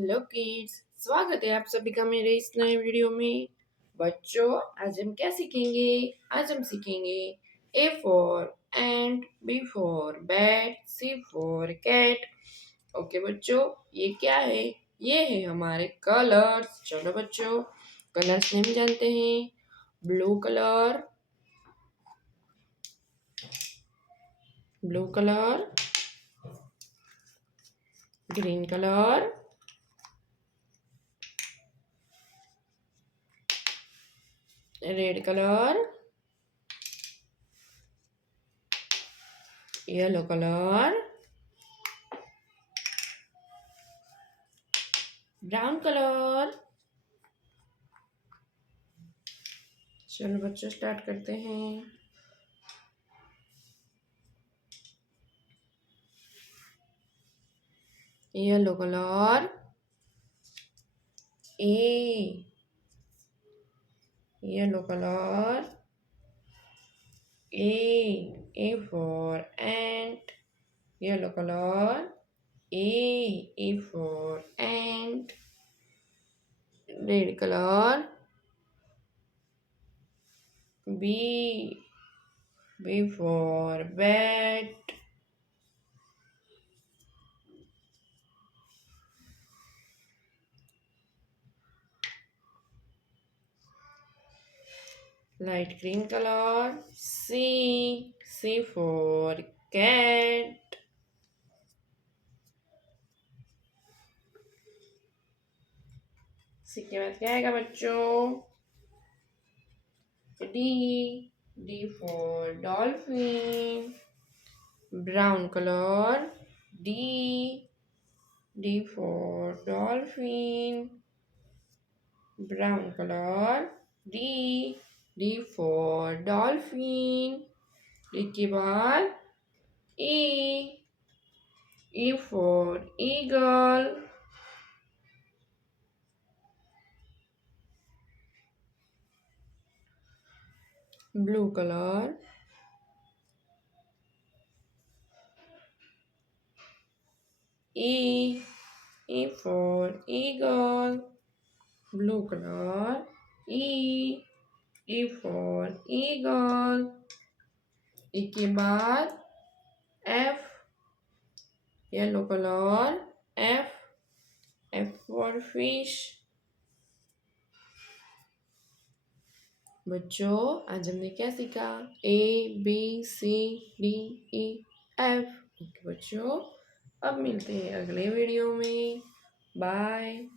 Hello kids, स्वागत है आप सभी का मेरे इस नए वीडियो में। बच्चों, आज हम क्या सीखेंगे? आज हम सीखेंगे A for ant, B for bat, C for cat. Okay बच्चों, ये क्या है? ये है हमारे कलर्स। चलो बच्चों, कलर्स नेम जानते हैं। Blue colour, blue colour, green colour, red colour, yellow colour, brown colour. चलो बच्चों, स्टार्ट करते हैं। Yellow colour, A, yellow colour, A for ant, yellow colour, A for ant, red colour, B for bat, light green color, C for cat, C के बाद क्या आएगा बच्चों? D for dolphin, brown color, D for dolphin, brown color, D for dolphin। इसके बाद E for eagle, blue color, E for eagle, blue color, E for eagle। इसके बाद F, yellow color, F for fish। बच्चों, आज हमने क्या सीखा? ABCDEF। बच्चों, अब मिलते हैं अगले वीडियो में। बाय।